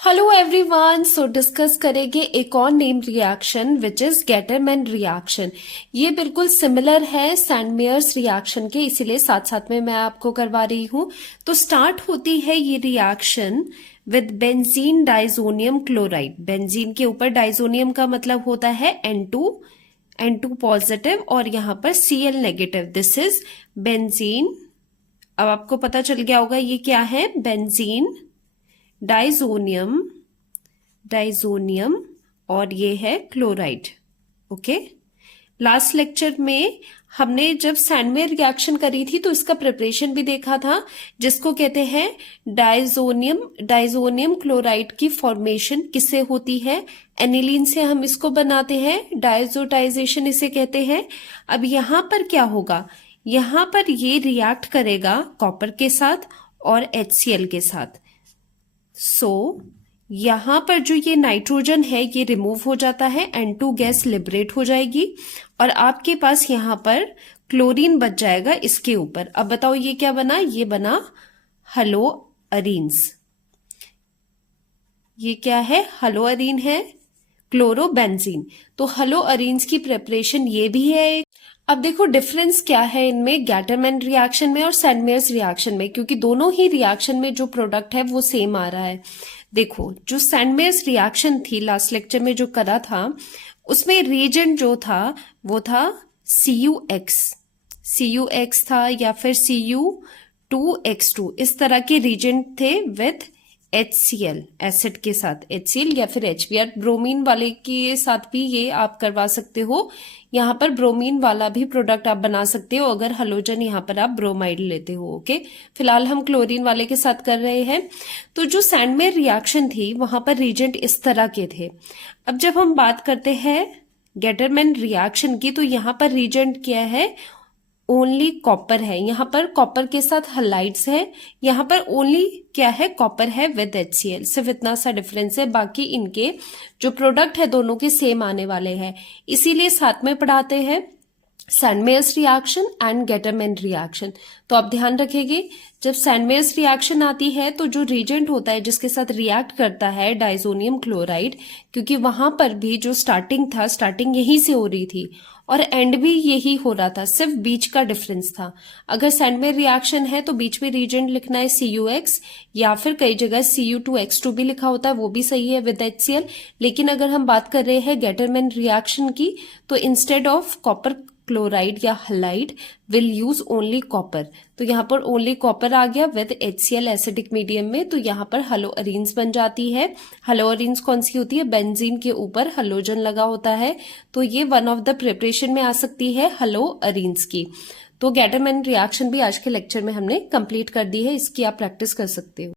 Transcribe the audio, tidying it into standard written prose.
Hello everyone. सो discuss करेंगे एक और name reaction which is Gattermann reaction. ये बिल्कुल सिमिलर है सैंडमेयर्स रिएक्शन के, इसीलिए साथ साथ में मैं आपको करवा रही हूं। तो स्टार्ट होती है ये reaction with benzene diazonium chloride. Benzene के ऊपर डाइजोनियम का मतलब होता है N2 पॉजिटिव और यहाँ पर Cl negative. This is benzene. अब आपको पता चल गया होगा ये क्या है, बेंजीन डाइजोनियम और ये है क्लोराइड। ओके, लास्ट लेक्चर में हमने जब सैंडमेयर रिएक्शन करी थी तो इसका प्रिपरेशन भी देखा था, जिसको कहते हैं डाइजोनियम क्लोराइड की फॉर्मेशन किससे होती है, एनिलीन से हम इसको बनाते हैं, डायजोटाइजेशन इसे कहते हैं। अब यहां पर क्या होगा, यहां पर ये रिएक्ट करेगा कॉपर के साथ और HCl के साथ। यहां पर जो ये नाइट्रोजन है ये रिमूव हो जाता है, N2 गैस लिबरेट हो जाएगी और आपके पास यहां पर क्लोरीन बच जाएगा इसके ऊपर। अब बताओ ये क्या बना, ये बना हलोअरीन्स। ये क्या है, हलोअरीन है, क्लोरोबेंजीन। तो हलोअरीन्स की प्रिपरेशन ये भी है। अब देखो डिफरेंस क्या है इनमें, गेटरमैन रिएक्शन में और सैंडमेयर्स रिएक्शन में, क्योंकि दोनों ही रिएक्शन में जो प्रोडक्ट है वो सेम आ रहा है। देखो जो सैंडमेयर्स रिएक्शन थी लास्ट लेक्चर में जो करा था, उसमें रिएजेंट जो था वो था CuX था या फिर Cu2X2, इस तरह के रिएजेंट थे विथ HCl एसिड के साथ, HCl या फिर HBr। ब्रोमीन वाले के साथ भी ये आप करवा सकते हो, यहाँ पर ब्रोमीन वाला भी प्रोडक्ट आप बना सकते हो अगर हलोजन यहाँ पर आप ब्रोमाइड लेते हो। ओके, फिलहाल हम क्लोरीन वाले के साथ कर रहे हैं। तो जो सैंडमेयर रिएक्शन थी वहां पर रिएजेंट इस तरह के थे। अब जब हम बात करते हैं गेटरमैन रिएक्शन की, तो यहाँ पर रिएजेंट क्या है, ओनली कॉपर है। यहाँ पर कॉपर के साथ हलाइड्स है, यहाँ पर ओनली क्या है, कॉपर है विद HCl। सिर्फ इतना सा डिफरेंस है, बाकी इनके जो प्रोडक्ट है दोनों के सेम आने वाले हैं, इसीलिए साथ में पढ़ाते हैं सैंडमेयर्स रिएक्शन एंड गेटरमैन रिएक्शन। तो आप ध्यान रखेंगे जब सैंडमेयर्स रिएक्शन आती है तो जो रिएजेंट होता है जिसके साथ रिएक्ट करता है डाइजोनियम क्लोराइड, क्योंकि वहां पर भी जो स्टार्टिंग यहीं से हो रही थी और एंड भी यही हो रहा था, सिर्फ बीच का डिफरेंस था। अगर सैंडमेयर रिएक्शन है तो बीच में रिएजेंट लिखना है CuX या फिर कई जगह Cu2X2 भी लिखा होता है, वो भी सही है विद HCl। लेकिन अगर हम बात कर रहे हैं गेटरमैन रिएक्शन की, तो इंस्टेड ऑफ कॉपर क्लोराइड या halide will use only copper. तो यहाँ पर ओनली कॉपर आ गया विद HCl एसिडिक मीडियम में, तो यहाँ पर हलोअरीन्स बन जाती है। हलोअरीन्स कौन सी होती है, बेंजीन के ऊपर हलोजन लगा होता है, तो ये वन ऑफ द प्रिपरेशन में आ सकती है हलोअरीन्स की। तो गेटरमैन रिएक्शन भी आज के लेक्चर में हमने कंप्लीट कर दी है, इसकी आप प्रैक्टिस कर सकते हो।